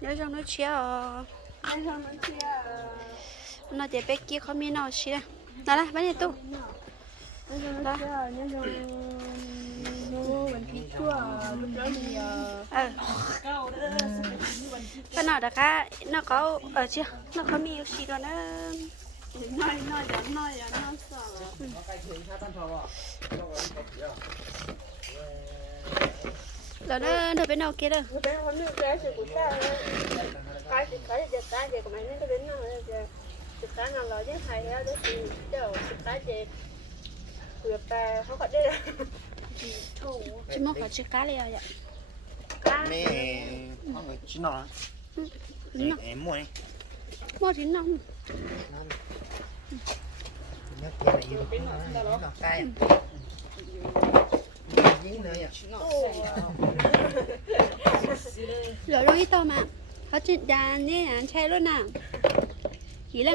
nhớ trong nó chia ờ Ai không nó chia nó để bé kia không biết nó chia nào đây bán đi tu Ai không nó chia nhớ trong mua bánh phi chua lúc đó thì ờ cái nào đã cả nó có ở chưa nó có nhiều gì rồi nó nói nói đã nói đã nói sợ rồi nó nó bên nào kia đâu Cái bé hôm nay cái sự của ta cái thì cái thì cái thì của mày nên cái đến nào thì thì cái nào là những thầy đó thì đều cái thì người ta không có đây thủ chỉ mua phải chiếc cá liền vậy cá mẹ mọi người chỉ nó nó em mua đi mua thì nó nhớ kia là yêu nó nó cay dính nữa vậy rồi đâu ít to mà họ chỉ đàn nè ăn chay luôn nè chỉ là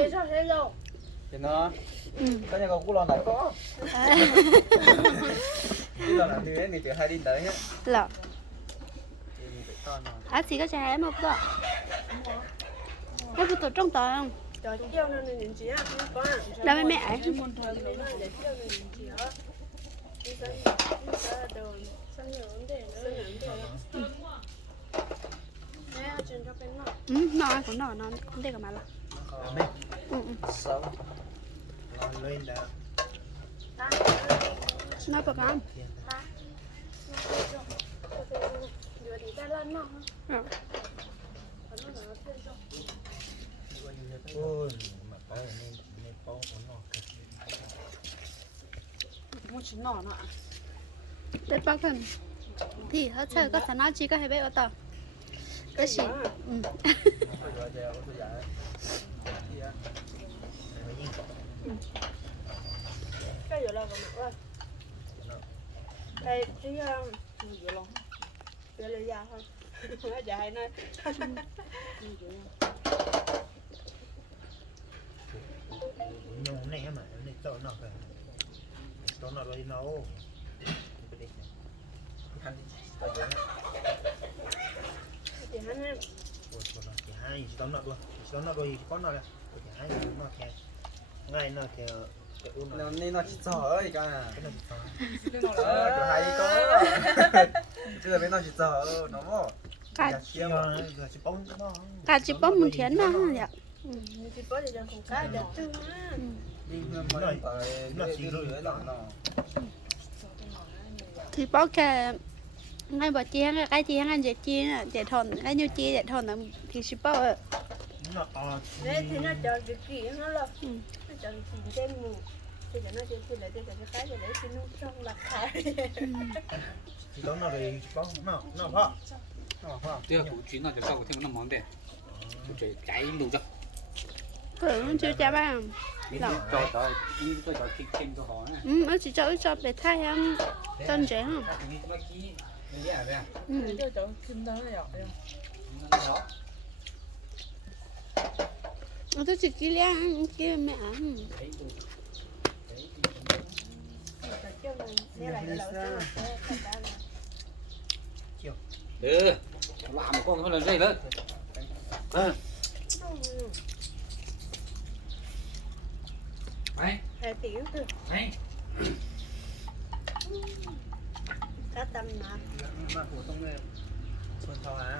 thì nó ừ. Có nhà con cú lon này. Có. À, cú lon này thì mình phải hai đi tới nhá. Nó à chỉ có chai mà không? Nó cứ tổ trong tờ không? Trời tiêu nó á, nó có à. đâu mấy mẹ ấy Để nói để tiêu nên chỉ á. Đi ra đi ra đồ, sang nhiều vấn đề nữa. Sang nhiều vấn đề nữa. Nè, ở trên cho cái nọ. ừ nó cũng nó nó cũng đây cả mà là mẹ ừ ừ xấu lo lên đó Ta, nó bật không ta. Vừa đi ra lên nọ. ừ. Còn nó là nó thêm cho. ôi mà có nên nên có của nó Một chỉ nọ nọ. để bao phần thì hết chơi có thể nói chỉ có hay bé ở tờ cái gì ừ tôi gọi giờ tôi giải thì á Cái giờ là còn mặt rồi. Đây, chứ um, vừa lòng. Vừa là già thôi. Nó dài nơi. nhưng hôm nay mà hôm nay cho nó phải cho nó rồi nấu hắn em. ôi cho nó thì hai cho nó rồi cho nó rồi có nó là thì hai nó theo ngay nó theo cái uống nó nên nó chỉ sợ ấy cả. Cái nó phải ờ chỗ hai có bây giờ bên nó chỉ sợ nó mò cả mà chỉ bông cả chỉ bấm một thiến đó dạ Ừ, thì có thì đang cùng cái đẹp chứ á. thì bó kè ngay bỏ chén cái chén anh dạy chén dạy thòn cái nhiêu chén dạy thòn thì sẽ bó ạ đấy thì nó chờ được kỹ nó là nó chờ chín cái mù thì nó chơi chơi lại chơi cái cái để xin nó trong là khai thì đó nó để bó nó nó phá nó phá tiếc cũng chín nó để bó của thêm nó món đấy cũng chơi cái đủ rồi thử chưa cho ba cho cho cho cho thịt cho họ ừ nó cho cho bé thay em chân trẻ không? Ừ. Cho cho thêm đó là tôi chỉ kia ăn kia mẹ ăn ừ. Làm con thôi là dây lớn ก็คืตำนักมาหัวต้องเริ่มส่วนทอหา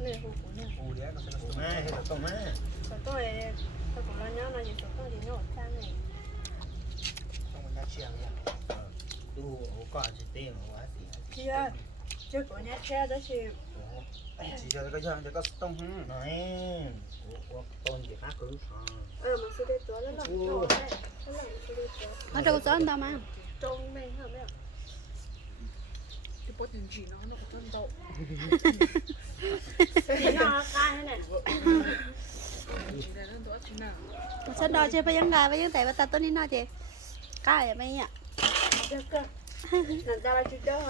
เนื้ยหูหูเนี่ยปูเดียวก็จะมาเห็นตัวแม่ตัวตัวเองตัวของเราเนาะเราอยู่ตัวตัวดีโน่จ้าเนี่ยต้องมันได้เชียงเนี่ยดูโอ้ก่อนจะเต้นหัวเสีเชื่ร์เจ้าของเนี่ยเชียร์ได้ชิมจีเจอก็ยังจะก็ต้องหืมไหนโอ้ต้นเด็กก็คือ แล้วหลังโตได้แล้วหลังจะđiตัว ở đâu gió đâu mà จงแม่งเหรอแม่ที่ปวดจริงๆเนาะnó cũngต้นโตthì nó cay thế này sao đó chưa phải gà phải tại bắt ta tôi đi nói chị cái là mấy nhỉ được cơ làm ra là chỉ cho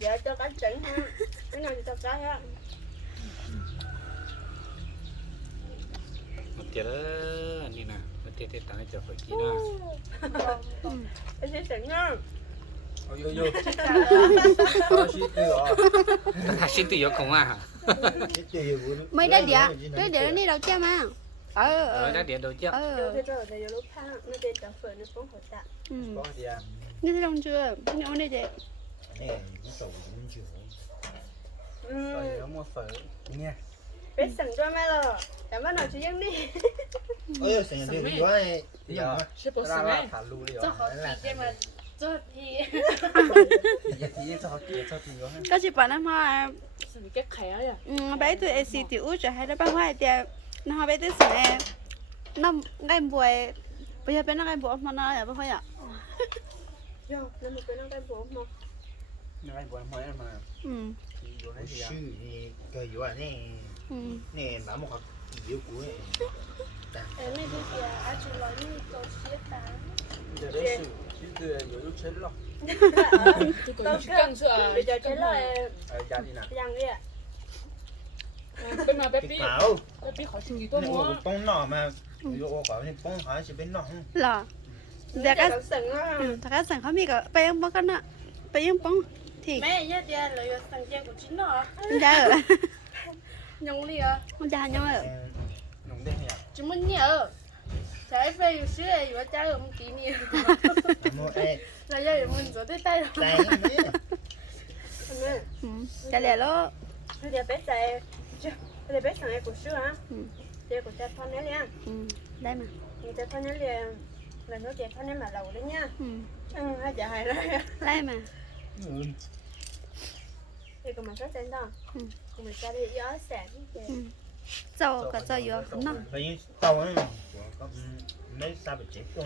để cho cá chỉnh ha cái nào thì cho cá ha Một tiệt đó,นี่นะประ เดี๋ยวนี่นะมันเตะเตะตังค์จะฝอยกี่หน้าไม่ใช่เสียงงามเอาโยโย่เอาชิดเลยเหรอถ้าชิดตัวยกของว่าชิดเจียบุญไม่ได้เดี๋ยวเดี๋ยวเดี๋ยวนี่เราเจ้ามาเออเออได้เดี๋ยวเราเจ้าเออเดี๋ยวเราจะยกผ้าไม่ได้จะเฟิร์นในป้องหัวใจอืมป้องเดียมนี่ที่ลงเชื่อนี่เอาได้เจ๊นี่ไม่ส่งไม่เชื่อตอนนี้เราหมดเฟิร์นเนี่ย ะ cái gì chỉnh ha Yo yo. Có shi tư rồi.他心里有空啊， Chết chơi vui lắm. mấy Lấy đứa đĩa rồi, chứ đứa nó đĩa chơi. đi đâu cha mà ờ ở ờ đó điện đầu chưa? Yo ờ thế rồi thì lúc tháng nó đi tập phở nó cũng hỗ trợ ừ Có gì à? như thế đồng chưa nhau đây chị Nè, cái sầu cũng chưa. Có gì nó mua phở. Nghe. biết sẵn cho mẹ rồi cảm ơn nào chú dân đi Ôi, thành ra cái gió này, Thì nhầm à, á.是不是 ra 嘞 là？thả lù đi rồi. 做好体检嘛，做体 Thì thì cho kia cho thì rồi. có chị bảo nó mà 是你给开了呀？ ừ bé tụi AC tiểu út rồi hay là bao hoa thì nó bé tụi sẽ nó ngay buổi bây giờ bé nó ngay buổi mà nó là bao hoa ạ yo nó một cái nó đem bố mà Nhưng anh buồn mới mà. ừ Thì rồi đấy thì à. Sư thì cái gió này, ừ Ừ. nè má một học yếu cuối này đi kìa ai chỉ nói như tổ chia tán? Giờ đấy sự chứ từ nhiều lúc chết lọc. Bây giờ chết rồi giang gì nào. Dạ, giang gì ạ. Ờ, bên nào bé pi bé pi khỏi xin gì tôi mua. bông nọ mà ví dụ có bông hỏi chỉ bên nọ không? Là đã các đã các sản phẩm gì cả bây giờ bao cân ạ. Bây bông thì mẹ nhớ tiền là sản phẩm của chính nó đã nhung đi à không cha nhung ơi. Nhung đi nhỉ chúng mình nhớ trái phê một xíu này và cha không kỹ nhiều là do mình rồi tới tay rồi. Cha lẹ lo bây giờ bé chạy bây giờ bé sang em. Của xưa hả? Ừ. Giờ của cha thon đấy liền, đây mà. Cha thon đấy liền là nó cha thon đấy mà lâu đấy nha. Ừ. Hai giờ hai rồi. Đây mà. Ừ. Thì còn mà có tên đó. Ừ. Ừ. sẻ ừ cả dầu vô nó tàu á, có, ừ, mấy sao bị chết luôn.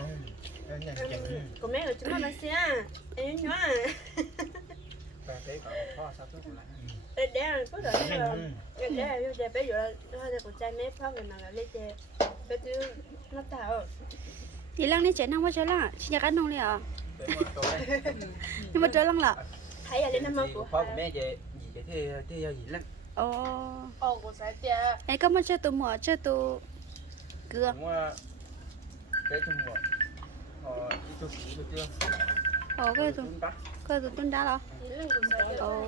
Ừ. của mấy người chúng nó nói à em nhớ à. Và thế có sao tốt lại. để để có để để là giờ giờ là hai của cha mấy phong người nào là lấy chè. Bé thứ nó tạo. Thì lăng đi chạy năng quá chơi lăng chỉ nhà cái nông đi à nhưng mà chơi lăng là thấy là lên năm Thì của mẹ chị. Gì cái thế thế gì lắm. Ồ. Ồ của sẽ chè. Này có mà cho tụ mỏ cho tụ cưa. Đúng à. Cái tụ mỏ. Ờ, đi tụ cưa chưa? Ồ cái tụ. Cái tụ tụn đá đó. Ồ.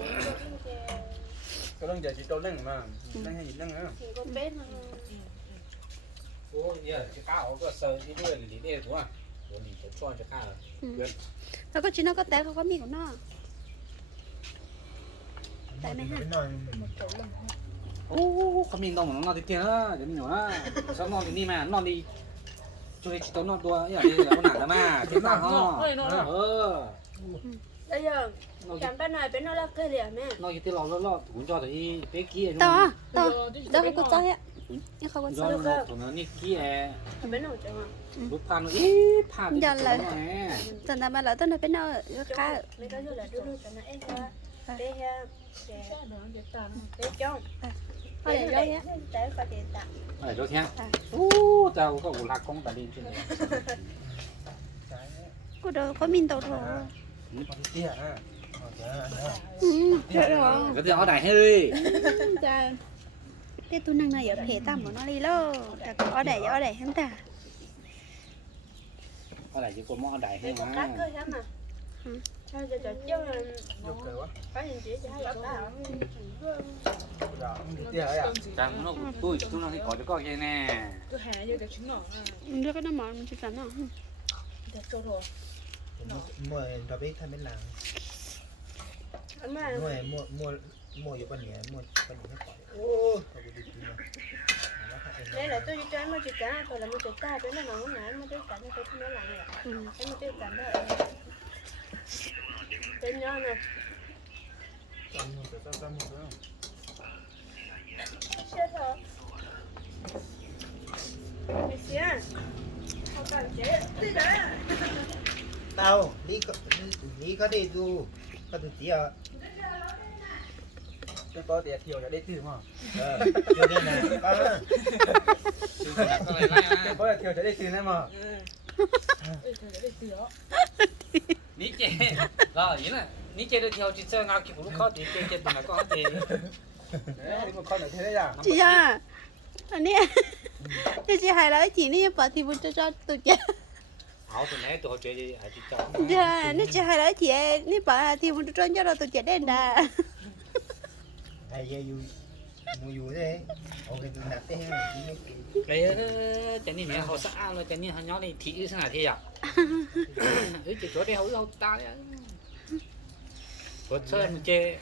Cái lưng giờ chỉ tụ lưng mà, ừ. lưng hay gì lưng nữa. Chỉ có bếp thôi. Ủa, giờ cái cao có sờ đi đuôi lý đi đúng không? Ủa, lý cho cho cho cao. Ừ. Nó có chứ nó có té không có miệng của nó. ได้ไหมฮะโอ้เขมิ้นต้องนอนที่เตียงนะเดี๋ยวมีหนูนะชอบนอนที่นี่มานอนดีช่วยชิโตนอนตัวอย่างนี้แล้วหนักแล้วมาเจ็บหนักห้อเออแล้วยังจำป้าหน่อยเป็นนอนแล้วเคยเหลี่ยมแม่นอนอยู่ที่รอรอๆหุ่นจอตัที่เป๊กกี้ต่อต่อเดี๋วเขาก็จอยอะนี่เขาก็จอยแล้วก็ตัวนั้นนี่กี้แอร์เป็นหนูจังอะรูปพานอีพานยันเลยจนทำมาแล้วต้นนี้เป็นนอนก็ไม่ก็อยู่แล้วดูดูกันนะเอ๊ะ Ờ, à, để để để cho để cho nhé để có thể tặng để cho nhé u tao có lạc con ta đi trên cô đâu có min tàu ờ, thôi ừ, ừ, cái đó đại hơi cái tu năng này ở phía ta mà nó đi lo ta có ở đây ở đây hắn ta? Ở đây chỉ có mỏ đại hơi mà. Sao giờ chợ chiêu là Dục quá. Phải nhìn chị chị hay lọc tao. Dạ, dạ. Rồi, đi rồi à Chẳng nó tôi chúng nó thì có cho con vậy nè. Tôi hạ vô được chúng nó. Đưa cái đó mà mình chưa sẵn à Đặt câu rồi. Mua đó biết thay bên làng. Mua mua mua mua vô bên nhà mua bên nhà khỏi. Ô, tôi đi tìm đây là tôi đi chơi mới chỉ cá, còn là mới chỉ cá, cái nó nóng nãy mới chơi cá, nó chơi không nó lạnh rồi, cái mới chơi cá nó เต็มย่านเลยตำหมดแล้วตำหมดแล้วเชื่อเถอะไม่เชื่อเขาตัดเจ๊ตีได้เตานี่ก็นี่ก็ได้ดูก็ดูเสียจะต่อเตียเที่ยวจะได้ตื้อมั้งเออเที่ยวได้ไหมก็ตื้อขนาดเท่าไหร่ล่ะจะต่อเที่ยวจะได้ตื้อได้มั้งเออจะได้ตื้อ 니께 나 얘는 니께를 디어지자 나기 부르카 니께 이게 또 나고 한데 이거 커네 되냐 chị à anh nè cho chị hài lại chị nè bà thì muốn cho cho tụi chị. 아우도 내도 어제 아직 자 dạ nè chị hài lại chị nè bà thì muốn cho cho tụi chị đến đã. Ai yêu mua you thế. Ok tôi đặt thế ha? Cái cái này mẹ họ xã rồi cái này họ nhỏ này thị như thế à ừ chỉ chỗ đây họ đâu ta đấy có chơi một chơi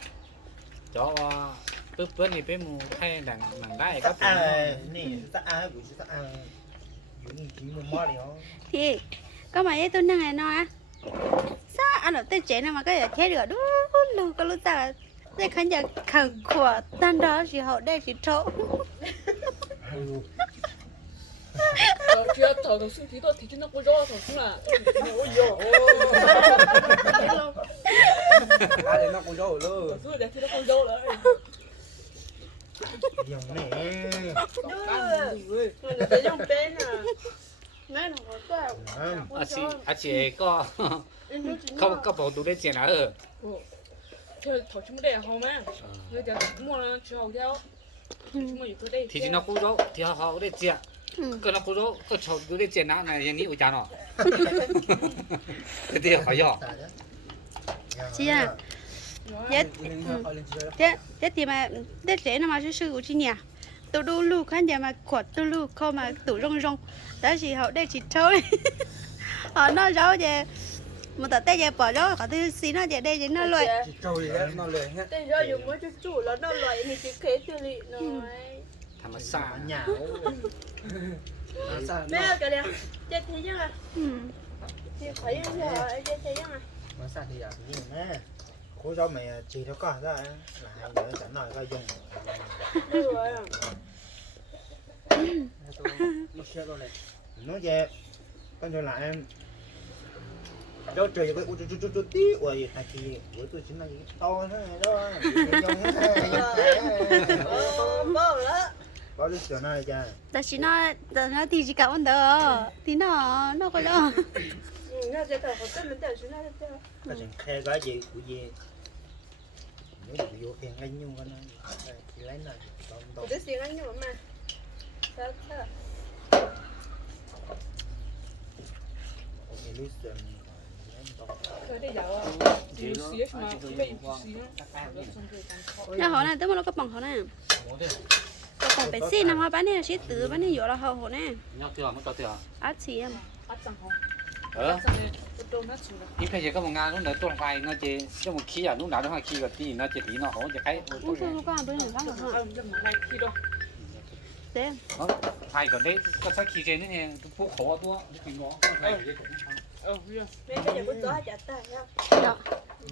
cho bữa bữa này bé mù thay đằng đằng đai các chỉ mua mò đi không thì có mà ấy tôi năng này nói á. Sao anh ở tên trẻ nào mà cái thế được? Đúng luôn có lúc ta đây khán giả khẩn của tan đó chỉ họ đây chỉ trâu 저 뒤에 더 무슨 뒤도 뒤지나 보죠 정순아 뭐요 Ai để nó cũng dâu luôn. 정순아 내 뒤도 보죠 dòng này người ta dùng tên à 나는 어때 không à chị à chị có có có bộ tụi đấy tiền à ừ 저더 theo thổ chúng để hò ừ. mà người ta mua là chỉ hầu theo chúng mình cứ đây thì chỉ nó cú đó thì họ họ đây chia cái nó cú đó cái thổ cứ đây chia nào này nhà ní ở chán nó. Cái gì hỏi nhỏ chị à nhất thế thế thì mà thế dễ nó mà sư sư của chị nhà tôi đu lu khán giả mà của tôi lu không mà tủ rong rong. Đó chỉ họ để chỉ thôi, họ nói rõ về một tờ tay về bỏ đó họ thứ xí nó về đây thì nó loại Chỉ trâu hết, nó lười hết. tên do dùng mới cho chủ nó nó loại thì chỉ kế từ lị nói thằng mà xa nhà Nó sao mẹ cái này chết thế chứ à ừ. thì phải như giờ chết thế chứ à nó sao thì à? nhìn nè cô cháu mày chỉ nó có ra. Là hai đứa chẳng nói cái dùng. Được rồi Nó về con cho lại em đó trời cái ui chú chú chú tí ui thằng kia ui tôi chính là gì to thế này đó ờ có đứa sửa này. Cha? Ta chỉ nó ta nó thì chỉ cả ổn đó thì nó nó có lo. Ừ nó sẽ thở một tên mình tự xuống nó sẽ có chẳng khe cái gì của gì? Nếu bị vô khen ngay nhung con thì lấy này to to cái gì anh nhưng mà sao เดี๋ยวเขาน่ะเต้มาเรากระป๋องเขาน่ะกระป๋าป้าเนี่ยชิดตื้อป้าเนี่ยอยู่เราเขาโหน่ะเนี่ยเตียวมันก็เตียวอัดเสียมอัดจังเขาเออนี่ใครจะก็มางานนู้นเดี๋ยวต้นไฟเนาะเจ๊จะมึงขี้อะนู้นหนาต้วงมาขี้กับที่เนาะเจ๊ตีเนาะเขาจะใครนู้นคือลูกก้านเป็นหนึ่งข้างหนึ่งข้างเจ๊ไฟก่อนได้ก็สักขี้เจนี่เองพวกเขาตัวไม่กินงอไฟ Ờ, dạ.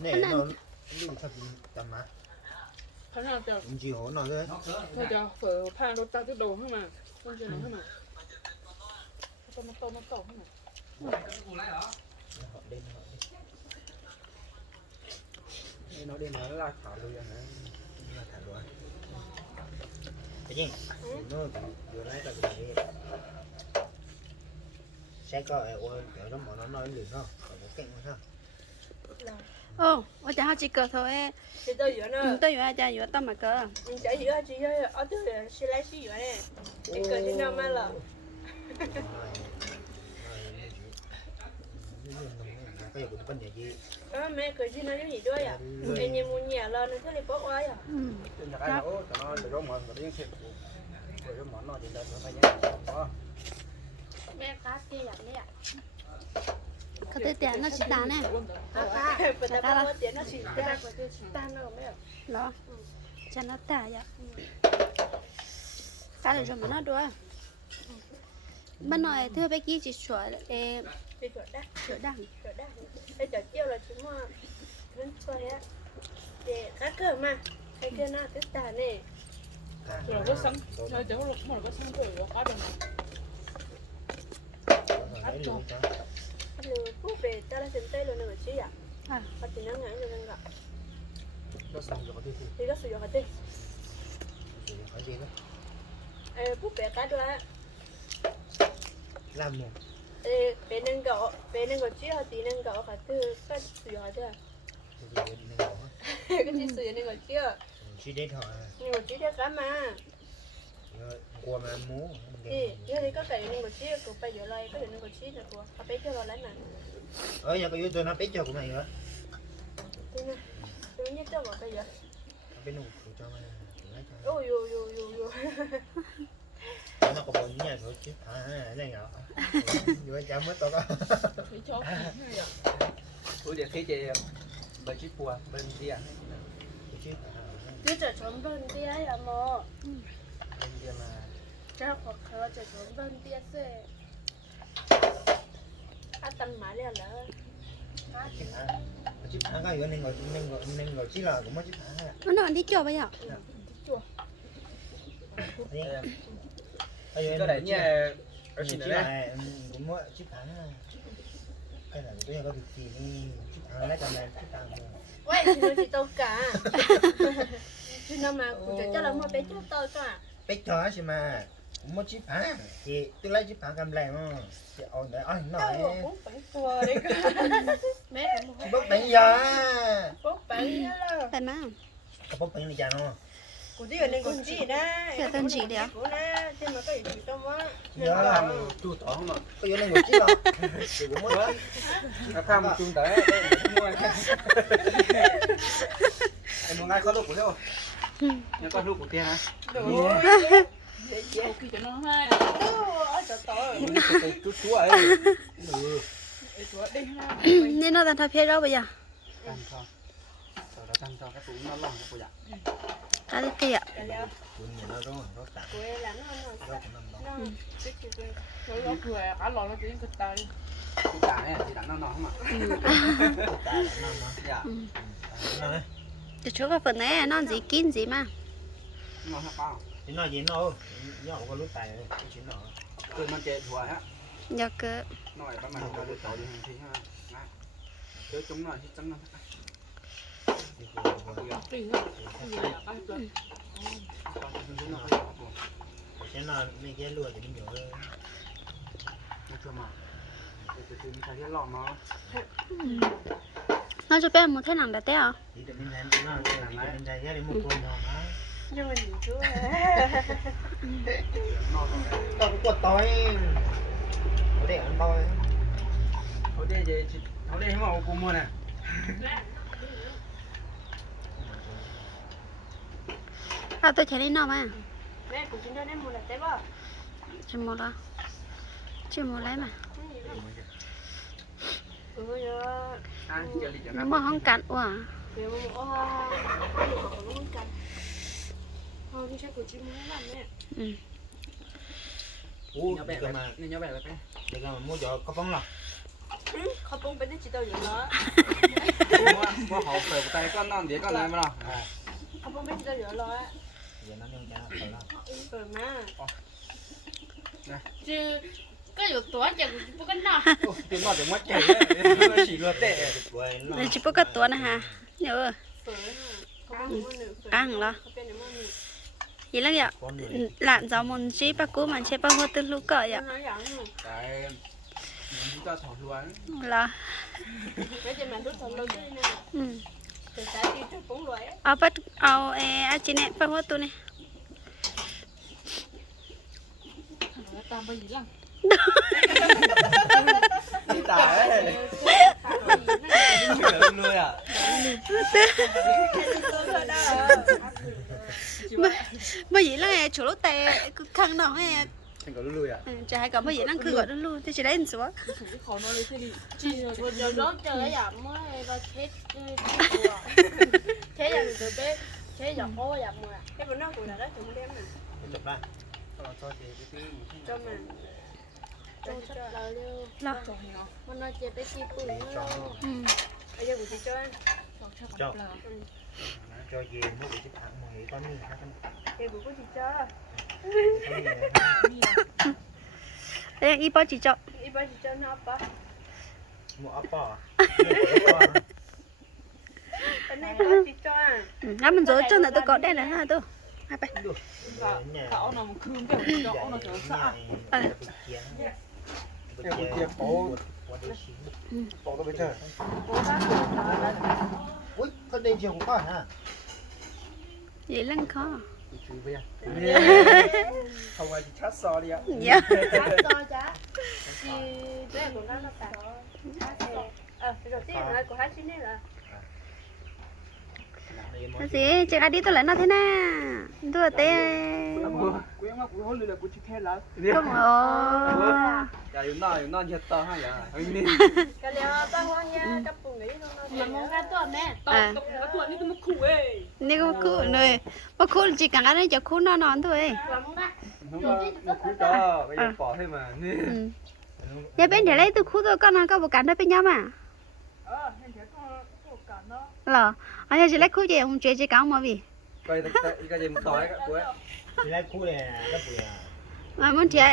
Nè, nó lưu thật tầm mà. Hắn nào chào, Cũng chỉ hổ nó thôi. thôi chào, phở pha đốt ta tiếp đồ hả mà. Con chưa nói hả mà. Tô nó tô nó tô hả mà. Họ đêm họ đêm. Nó đêm nó là thảo lưu rồi hả? Nó thảo lưu. Cái gì? Ừ. Nó vừa lái ta vừa lái sẽ có ai quên ở đó mà nó nói liền không còn một cái không ô ở chả hai chị cờ thôi em. Chị tôi giữa nữa ừ, tôi giữa ai giữa tao mà cờ. Ừ, chả giữa chị giữa ở tôi sẽ lấy chị giữa này chị cờ trên đâu mà là cái cũng vấn đề gì à mẹ cờ trên nó gì ด้วยอ่ะไอ้เนี่ยมูเนี่ยเราเนี่ยเท่าไหร่ป๊อกไว้อ่ะอืมครับแต่เราจะร้องมันก็ยังเสร็จ rồi món nó thì đợt nó phải nhé ta bao nhiêu tiền nó chỉ ra ta nó mẹ đó cho nó tả vậy. Cái được rồi mà nó đuổi bên này thưa bé kia chỉ sửa đắt sửa đằng chỗ đắt cái chỗ chiêu là chúng mà vẫn xoay á để cá cờ mà cái kia nó cái tà này rồi có sẵn rồi giờ lúc mà có sẵn rồi có được lấy luôn cho rồi phút về ta là chân tay luôn nữa chứ à À. có tiền nó ngắn rồi nên gặp Nó xong rồi đi thì- thì có sử dụng hạt đi thì hỏi gì đó Ê, phút về cá đó làm một Ê, về nâng gạo về nâng gạo chứ là tí nâng gạo cả từ cái sử dụng hạt đi cái gì nên bỏ cái gì sử dụng nâng gạo chứ chỉ đến họ nâng gạo chứ cho cá mà nó qua mà mua Thì, như thế có cái những cái chi, cũng phải giờ lại có những cái chi nữa của, à bé cho vào lấy mà. ở nhà có yếu tôi nó biết cho của mày nữa Thì nè, tôi nhất cho vào bây giờ. bên nụ cho mày lấy cho Ôi ôi ôi ôi ôi. nó có bao nhiêu nhà thôi chứ à này nhỏ vừa chả mất tao có Thấy cho à. Ủa giờ khi chị bên chiếc bùa bên đi à chứ Cứ trở trốn bên tia à mò. Bên đi mà Chắc hoặc là trở trốn bên tia xe. À tâm mãi liền hả chứ hả cái nữa nên ngồi nên ngồi nên ngồi chỉ là cũng mới chứ hả nó nói đi cho bây giờ nhà ở ở xin chỉ đấy là cũng mới chứ hả cái này tôi có việc gì chứ hả lấy cái này Ôi, thì nó chỉ tao cả. Chứ nó mà cũng cho là mua bé cho tao cả. Biết cho chứ mà. Cũng mới chứ hả thì tôi lấy chứ hả cầm lèm không thì ổn ơi Tao nói cũng phải tua đấy. Mẹ cũng bất bệnh giờ. Nhớ là. phải mà có bất bệnh là gì nó Của đi ở đây còn gì đó. Dạ, tên chị đấy nó, chứ mà cái gì đâu á. Dạ. làm chu tỏ ạ? Có yếu nên ngồi chỉ là thì cũng mới nó tham một chung tới em muốn ngay có lúc của đâu แล้วก็ลูกของเตี้ยนะคือจะน้องไห้แล้วจะต่อจุดชั่วไอ้ตัวได้ห้านี่นอกจากทัพเพชรเราไปยังกันเขาต่อแล้วกันต่อกระตุ้นมาล่องกระปุกยะกระตุ้นยะคุณเนี่ยเราต้องรักษาเราคนนั้นเราเราเผื่ออะหล่อเราจะยิ่งกระตุ้นกระตุ้นเนี่ยสีดำน้องๆมาสีดำน้องๆอย่า จะช่วยกับเพื่อนแน่นอนสิกินสิมา nó hả bao ชิ้นหน่อยยินเอาย่อก็รู้ตายเลยชิ้นหน่อย từ mà chết thua á อยากเกิด nói bắt mặt cho được tàu đi hành thì ha nè chứ chúng nói thì chúng nói นี่คือ bây giờ ตีนะตีนะไปเลย con chúng chúng nói buồn ชิ้นหน่อยไม่แค่รั่วแต่มันเหนียวเลย nó chưa mở để từ từ mình thấy cái lò nó อืม nó cho bé một thế nào bé té à tao cũng quật tối nó để ăn bao nó để gì nó để màu mua nè à tôi chạy đi nào mà. Chỉ mua là chỉ mua lấy mà. น้ำมันห้องกัดว่ะเดี๋ยวมันอ้ห้องกัดห้องที่ใช้กูชิมให้บ้านแม่อือยแบบมานี่ยแบบแไบเดี๋ยวเราโม่เดี๋ยวกระป๋องหรอเขาปงเป็นได้จิตเอาอยู่เนาะว่าเขาเปิดไปก็นั่นเดี๋ยวก็ไรยมาหรอเขาปงเป็นจิตเอาอยู่ร้อยเดี๋ยวนั่นยังจะเปิดแล้วเปิดมาจือ ก็อยู่ตัวจากพวกกันเนาะตื่นนอนจากมัดใจเลยฉี่รถเตะตัวเดี๋ยวชิปก็ตัวนะคะเดี๋ยวกังเหรอยี่ลักอย่าหลานจอมนชีปะกูมันเชปะโฮตึ้ลูกเกาะอย่าเหรอเอาปัดเอาเออจีเนะปะโฮตัวนี่ตามไปยี่ลัง ตายเลยเลยอ่ะ mà vậy là chỗ lỗ tè cứ khăn nó hay ฉันก็เลยอ่ะ chả hay có mà vậy nó cứ gọi nó luôn thì chỉ đánh xuống Thử cái khó nó lấy thế đi. Chi rồi. Vừa rồi đó trời giảm mới và chết Thế là từ bé Thế giờ có giảm mà Cái bữa nó cũng là đó chúng đem nè chụp ra ก็ชอบเจที่ที่ Cho mà mà nó chết tới khi bụi nó ừ. Bây giờ cho ăn Cho Cho. là. cho về mua thẳng con gì hả con y bao chỉ cho. Bao chỉ cho. Nó bắp mua bò. Cái này có chỉ cho ăn ừ. ngắm mình rồi cho này tôi có đây này ha tôi hai nào khương kiểu sợ. 这个包，我，包到没得？我他那件我，也冷卡。你呀？哈哈哈！他的呀。这，的。Kasi gì adi to lana tôi Du te. thế Ya tôi ở jetta ha ya. Ini. Kalau apa hanya kampung ni. Lemong ka tu me. Tok ka tu ni tu mu khu eh. Ni ku khu noi. Mu khu chỉ cần anh cho khu nó non thôi. Lemong ka. Khu đó, bây giờ bỏ thêm mà. Nhà bên để lấy từ khu tôi con nó có một cắn đó bên nhau mà. Ờ, hiện thế tôi tôi cắn đó anh ấy chỉ lấy คู่ chị không chơi chỉ cáo mà vì. Cái cái gì tỏi cái cuối thì lại khu này rất bùi à mà muốn chơi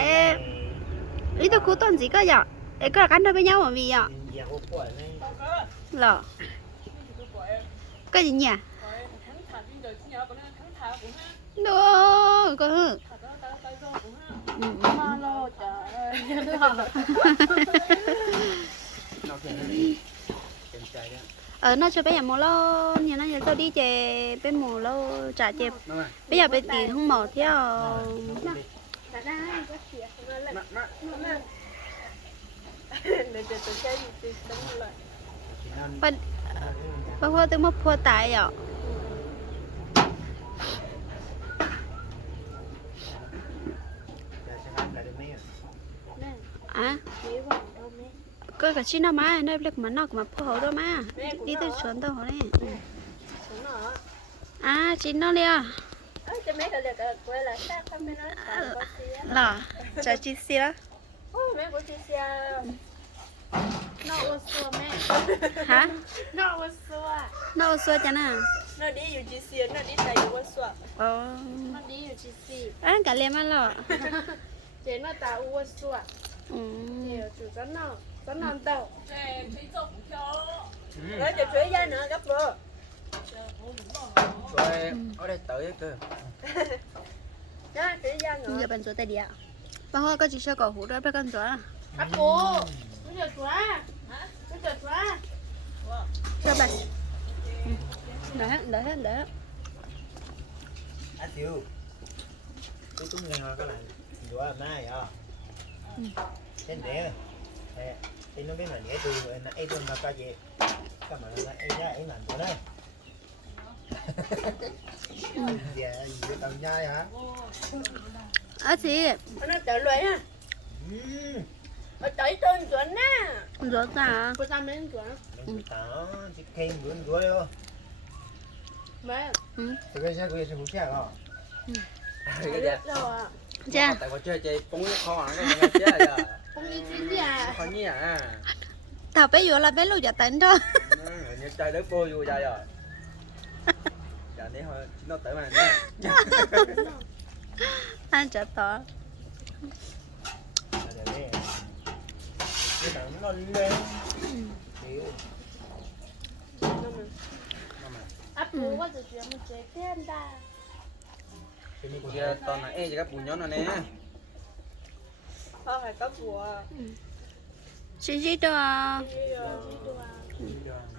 ý tôi คู่ tuần gì cơ vậy ấy có là cắn bên nhau mà vì vậy là cái gì nhỉ đó có hư thả đó tao tao do cũng ha Ừ. mà lo trời nó thì kiểm tra ở nó cho bé nhà mồ lo nhà nó nhà tôi đi chè bé mồ lo trả chè, bây giờ bé tiền không mò theo à? ra tôi bên bao hoa tôi mất phô tại rồi ก็กัชิ้นมาได้เล็กมันนอกมาพอด้วยมาดีแต่ชวนตัวเขาเนี่ยอ่าชิ้นนั่นเลยอะหรอจะจีเสียโอ้แม่กูจีเซียนอกอุสัวแม่ฮะนอกอุสัวนอกอุสัวจ้ะน่ะนอดีอยู่จีเซียนอกดีแต่อยู่อุสัวโอ้นอดีอยู่จีซีอะกะนเลยมาหรอเจนว่าตาอุสัวเดี๋ยวจุดจั嗯，有主อ呢。Thấy rộng theo lấy cho chuối ra nữa gấp bơ rồi ở đây tới cơ. Đó chuối ra nữa giờ bên chỗ tay đi à bao hoa có chỉ cho cậu hủ đó bé con chỗ à bơ bây giờ chuối bây giờ chuối cho bạn. Đấy đấy đấy à xíu tôi cũng nghe cái này vừa mai à. Trên đấy này thì nó biết là nhảy từ nó ấy luôn mà cái gì cái mà nó ấy ra ấy làm của đây. Dạ gì cái tàu nhai hả? À chị. Nó tới rồi ha Ừm, ở tới tên chuẩn nè rồi sao của sao mấy chuẩn mình tao chỉ khen bữa rồi đó mấy thì bây giờ tôi sẽ hút xe rồi cái gì biết rồi à cha. Tại có chơi chơi bóng nước kho cái này chết giờ đi à? À. Thảo bé vừa là bé lùi giờ tỉnh thôi. Như chơi đứa bôi vô chơi rồi. Giờ đấy thôi nó tới mà anh chờ tỏ cái nó lên Chịu. áp bố có được chuyện một chế tiền ta. Thì mình cũng giờ toàn là e chỉ các bùn nhón này nè không phải có của chị chị cho đi rồi đi rồi Đi rồi.